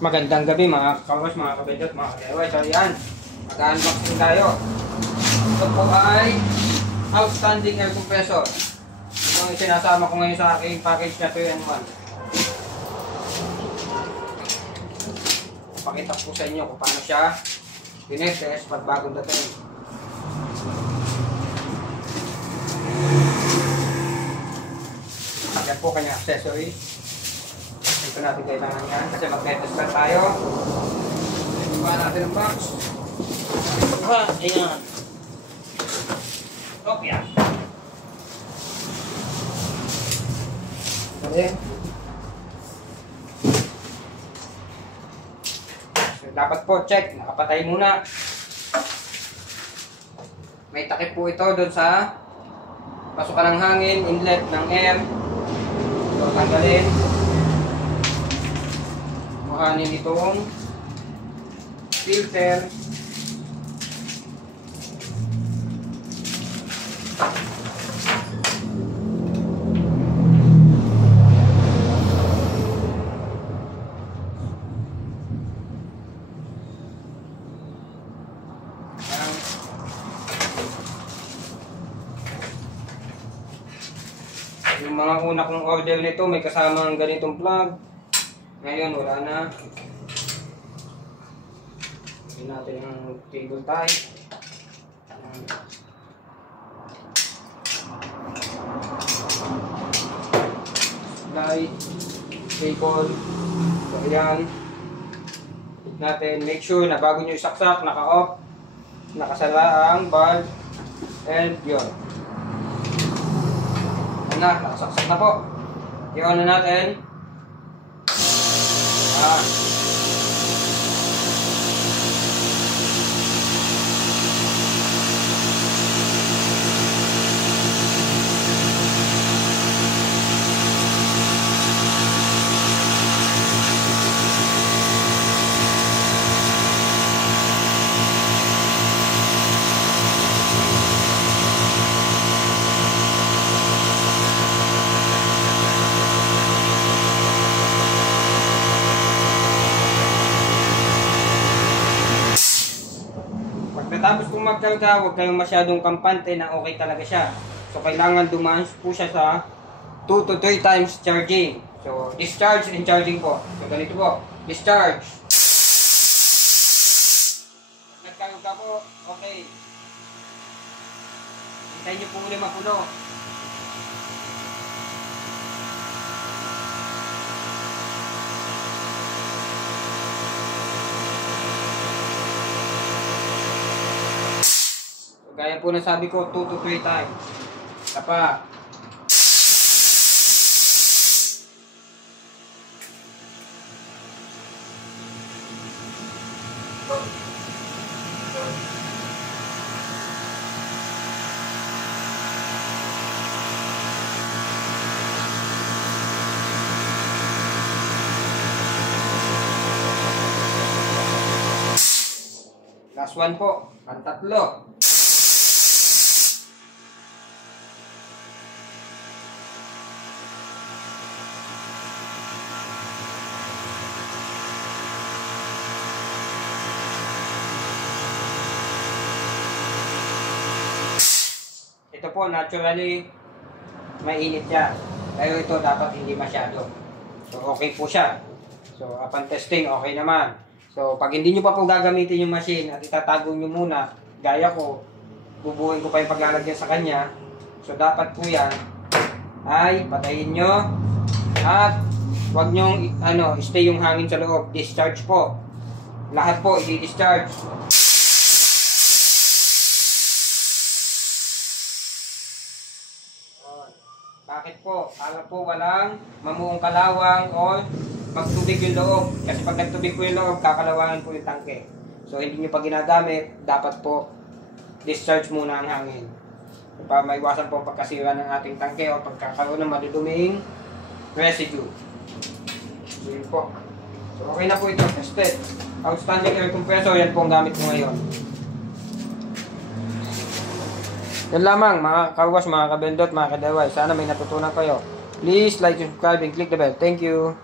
Magandang gabi mga kawas, mga kabindot, mga kadeway. So yan, mag-unboxing tayo. Ito po ay outstanding air compressor. Ito ang sinasama ko ngayon sa aking package na 2-in-1. Pakita ko sa inyo kung paano siya tinetest pag bagong dating. Pakita po kanyang accessory. Ito natin kailangan yan kasi mag-test lang tayo. Ituwa natin ang box. Ayan. Stop yan. Okay. So, dapat po check. Nakapatay muna. May takip po ito doon sa pasukan ng hangin, inlet ng air. So, tanggalin. Kuhanin itong filter. Yung mga una kong order nito may kasamang ganitong plug. Ngayon wala na. Lagyan natin ang cable tie. Light, cable. So ayan. Natin make sure na bago nyo isaksak, naka-off, nakasala ang bulb, and yun. Nakasaksak na po. I-on na natin. Pagkatapos kung magkarga, huwag kayong masyadong kampante na okay talaga siya. So, kailangan dumaan po siya sa 2 to 3 times charging. So, discharge and charging po. So, ganito po. Discharge. Nagkarga po, okay. Hintayin nyo po ulit mapuno. Gaya po na sabi ko, 2 to 3 times. Tapa. Last one po, ang tatlo. Ito po, naturally, mainit yan. Pero ito dapat hindi masyado. So, okay po siya. So, upon testing, okay naman. So, pag hindi nyo pa po gagamitin yung machine at itatago nyo muna, gaya ko, bubuhin ko pa yung paglalagyan sa kanya. So, dapat po yan ay patayin nyo at huwag nyo, stay yung hangin sa loob. Discharge po. Lahat po, i-discharge. Bakit po? Para po walang mamuong kalawang o magtubig yung loob. Kasi pag nagtubig po yung loob, kakalawangan po yung tangke. So, hindi nyo pa ginagamit, dapat po discharge muna ang hangin. Para maiwasan po pagkasira ng ating tangke o pagkakaroon ng maduduming residue. So, yun po. So, okay na po ito. Tested. Outstanding air compressor. Yan po ang gamit ko ngayon. Yan lamang mga kawas, mga kabendot, mga kadeway. Sana may natutunan kayo. Please like, subscribe, and click the bell. Thank you.